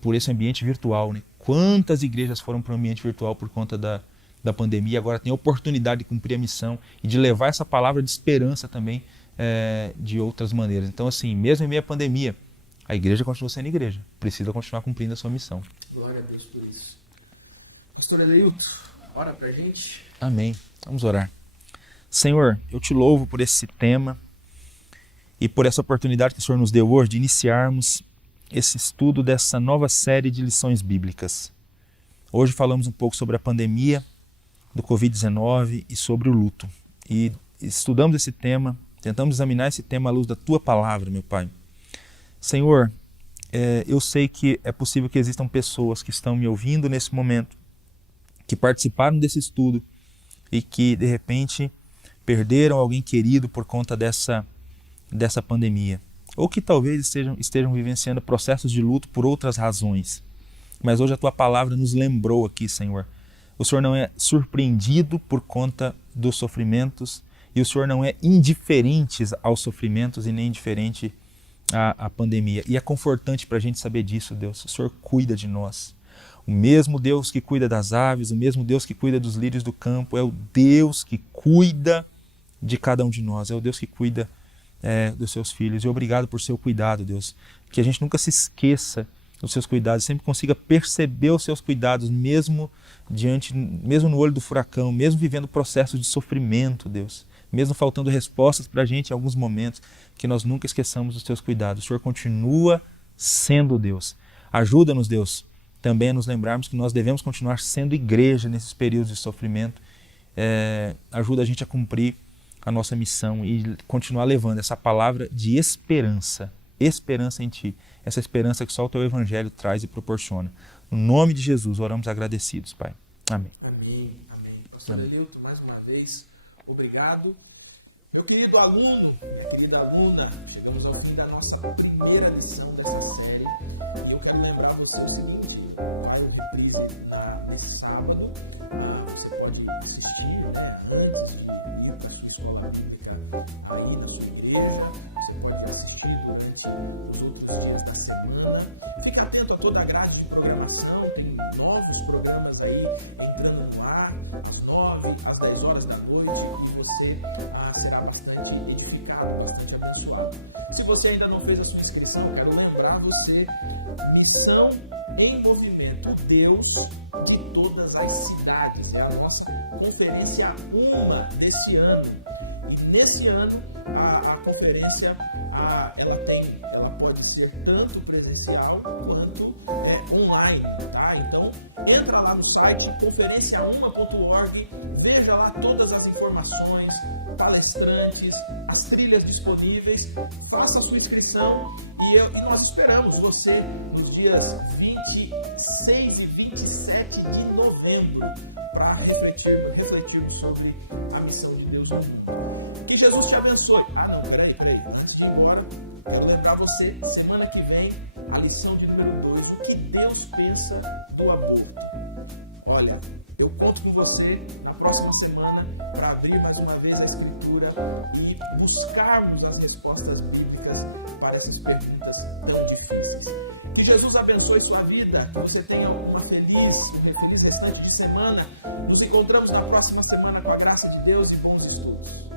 Por esse ambiente virtual. Né? Quantas igrejas foram para o ambiente virtual por conta da pandemia, agora tem a oportunidade de cumprir a missão e de levar essa palavra de esperança também de outras maneiras. Então, assim, mesmo em meio à pandemia, a igreja continua sendo igreja, precisa continuar cumprindo a sua missão. Glória a Deus por isso. Pastor Eleilton, ora pra gente. Amém. Vamos orar. Senhor, eu te louvo por esse tema e por essa oportunidade que o Senhor nos deu hoje de iniciarmos esse estudo dessa nova série de lições bíblicas. Hoje falamos um pouco sobre a pandemia do Covid-19 e sobre o luto. E estudamos esse tema, tentamos examinar esse tema à luz da Tua Palavra, meu Pai. Senhor, eu sei que é possível que existam pessoas que estão me ouvindo nesse momento, que participaram desse estudo e que, de repente, perderam alguém querido por conta dessa pandemia. Ou que talvez estejam vivenciando processos de luto por outras razões. Mas hoje a Tua Palavra nos lembrou aqui, Senhor. O Senhor não é surpreendido por conta dos sofrimentos e o Senhor não é indiferente aos sofrimentos e nem indiferente à pandemia. E é confortante para a gente saber disso, Deus. O Senhor cuida de nós. O mesmo Deus que cuida das aves, o mesmo Deus que cuida dos lírios do campo, é o Deus que cuida de cada um de nós. É o Deus que cuida dos seus filhos. E obrigado por seu cuidado, Deus. Que a gente nunca se esqueça dos seus cuidados, sempre consiga perceber os seus cuidados, mesmo no olho do furacão, mesmo vivendo processos de sofrimento, Deus. Mesmo faltando respostas para a gente em alguns momentos, que nós nunca esqueçamos dos teus cuidados. O Senhor continua sendo Deus. Ajuda-nos, Deus, também a nos lembrarmos que nós devemos continuar sendo igreja nesses períodos de sofrimento. Ajuda a gente a cumprir a nossa missão e continuar levando essa palavra de esperança em Ti, essa esperança que só o Teu Evangelho traz e proporciona. No nome de Jesus, oramos agradecidos, Pai. Amém. Amém, amém. Pastor Eleilton, mais uma vez, obrigado. Meu querido aluno, minha querida aluna, chegamos ao fim da nossa primeira lição dessa série e eu quero lembrar você o seguinte, vai o reprise nesse sábado, você pode assistir, antes de ir para a sua escola bíblica aí na sua igreja, você pode assistir durante os outros dias da semana. Fique atento a toda a grade de programação, tem novos programas aí entrando no ar, às 9, às 10 horas da noite e você será bastante edificado, bastante abençoado. Se você ainda não fez a sua inscrição, quero lembrar você, Missão em Movimento, o Deus de todas as cidades. É a nossa conferência UMA desse ano. E nesse ano, a conferência ela pode ser tanto presencial quanto online, tá? Então, entra lá no site conferenciauma.org, veja lá todas as informações, palestrantes, as trilhas disponíveis, faça a sua inscrição e nós esperamos você nos dias 26 e 27 de novembro para refletirmos sobre a missão de Deus no mundo. Que Jesus te abençoe. Peraí. Antes de ir embora, quero lembrar você, semana que vem, a lição de número 2, o que Deus pensa do aborto. Olha, eu conto com você na próxima semana para abrir mais uma vez a Escritura e buscarmos as respostas bíblicas para essas perguntas tão difíceis. Que Jesus abençoe sua vida, que você tenha um feliz restante de semana. Nos encontramos na próxima semana com a graça de Deus e bons estudos.